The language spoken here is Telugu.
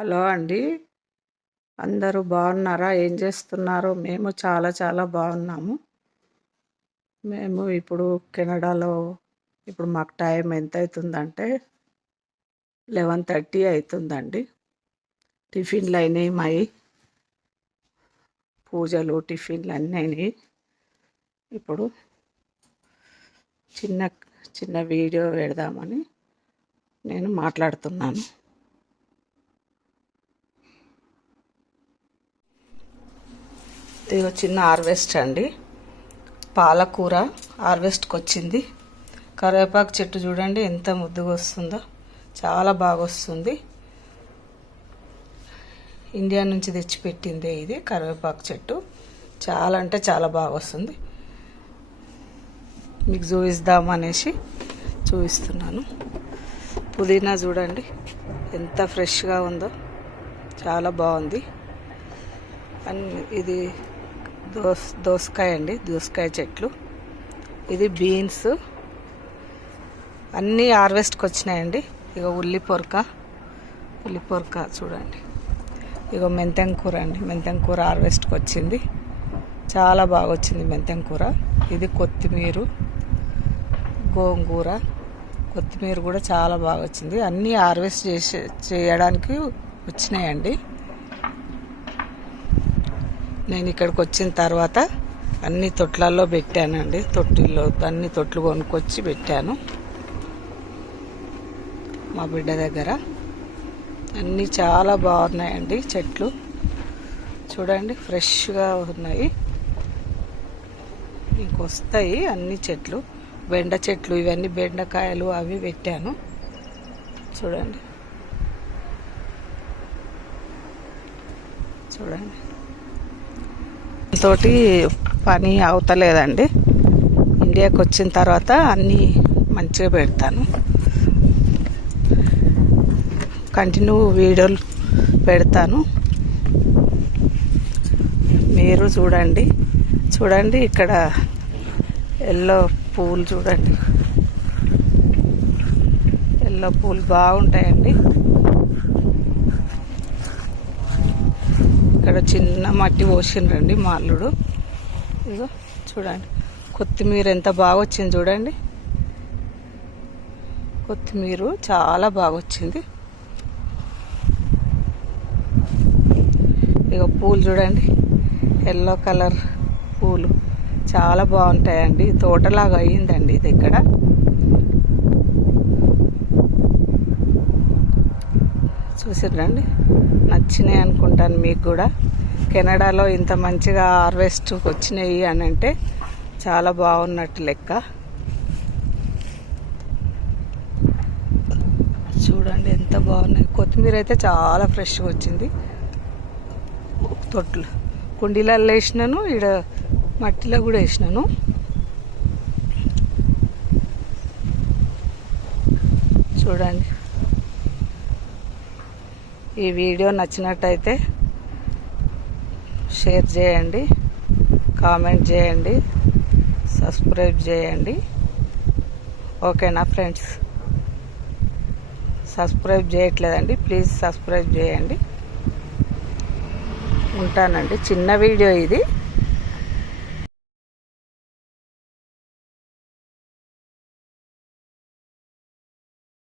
హలో అండి. అందరూ బాగున్నారా? ఏం చేస్తున్నారు? మేము చాలా చాలా బాగున్నాము. మేము ఇప్పుడు కెనడాలో ఇప్పుడు మాకు టైం ఎంత అవుతుందంటే లెవెన్ థర్టీ అవుతుందండి టిఫిన్లు అయినాయి మై పూజలు టిఫిన్లు అన్నీ అయినాయి. ఇప్పుడు చిన్న చిన్న వీడియో పెడదామని నేను మాట్లాడుతున్నాను. ఇది చిన్న హార్వెస్ట్ అండి. పాలకూర హార్వెస్ట్కి వచ్చింది కరివేపాకు చెట్టు చూడండి ఎంత ముద్దుగా వస్తుందో చాలా బాగా వస్తుంది ఇండియా నుంచి తెచ్చిపెట్టిందే ఇది కరివేపాకు చెట్టు. చాలా అంటే చాలా బాగా వస్తుంది మీకు చూపిద్దామనేసి చూపిస్తున్నాను. పుదీనా చూడండి ఎంత ఫ్రెష్గా ఉందో. చాలా బాగుంది. అండ్ ఇది దోస్ దోసకాయ అండి దోసకాయ చెట్లు. ఇది బీన్స్. అన్నీ హార్వెస్ట్కి వచ్చినాయండి. ఇక ఉల్లి పొరక ఉల్లి పొరక చూడండి. ఇక మెంతెం కూర అండి మెంతెం కూర హార్వెస్ట్కి వచ్చింది. చాలా బాగా వచ్చింది మెంతెం కూర ఇది కొత్తిమీర గోంగూర. కొత్తిమీర కూడా చాలా బాగా వచ్చింది అన్నీ హార్వెస్ట్ చేసే చేయడానికి వచ్చినాయండి. నేను ఇక్కడికి వచ్చిన తర్వాత అన్ని తొట్లల్లో పెట్టానండి. తొట్టిల్లో అన్ని తొట్లు కొనుక్కొచ్చి పెట్టాను. మా బిడ్డ దగ్గర అన్నీ చాలా బాగున్నాయండి చెట్లు. చూడండి ఫ్రెష్గా ఉన్నాయి. ఇంకొస్తాయి అన్ని చెట్లు. బెండ చెట్లు ఇవన్నీ బెండకాయలు అవి పెట్టాను. చూడండి. చూడండి. తోటి పని అవుతలేదండి. ఇండియాకి వచ్చిన తర్వాత అన్నీ మంచిగా పెడతాను. కంటిన్యూ వీడియోలు పెడతాను. మీరు చూడండి. చూడండి ఇక్కడ ఎల్లో పూలు చూడండి. ఎల్లో పూలు బాగుంటాయండి. ఇక్కడ చిన్న మట్టి పోసిండ్రండి మా అల్లుడు. ఇగో చూడండి. కొత్తిమీర ఎంత బాగా వచ్చింది చూడండి. కొత్తిమీర చాలా బాగా వచ్చింది ఇక పూలు చూడండి. ఎల్లో కలర్ పూలు. చాలా బాగుంటాయండి. తోటలాగా అయ్యిందండి ఇది ఇక్కడ. చూసిరండి నచ్చినాయి అనుకుంటాను మీకు కూడా. కెనడాలో ఇంత మంచిగా హార్వెస్ట్ వచ్చినాయి అని అంటే చాలా బాగున్నట్టు లెక్క. చూడండి ఎంత బాగున్నాయి. కొత్తిమీర అయితే చాలా ఫ్రెష్గా వచ్చింది. తొట్లు. కుండీలలో వేసినాను ఇక్కడ మట్టిలో కూడా వేసినాను. చూడండి. ఈ వీడియో నచ్చినట్టయితే షేర్ చేయండి కామెంట్ చేయండి సబ్స్క్రైబ్ చేయండి. ఓకేనా ఫ్రెండ్స్? సబ్స్క్రైబ్ చేయట్లేదండి ప్లీజ్ సబ్స్క్రైబ్ చేయండి. ఉంటానండి చిన్న వీడియో ఇది.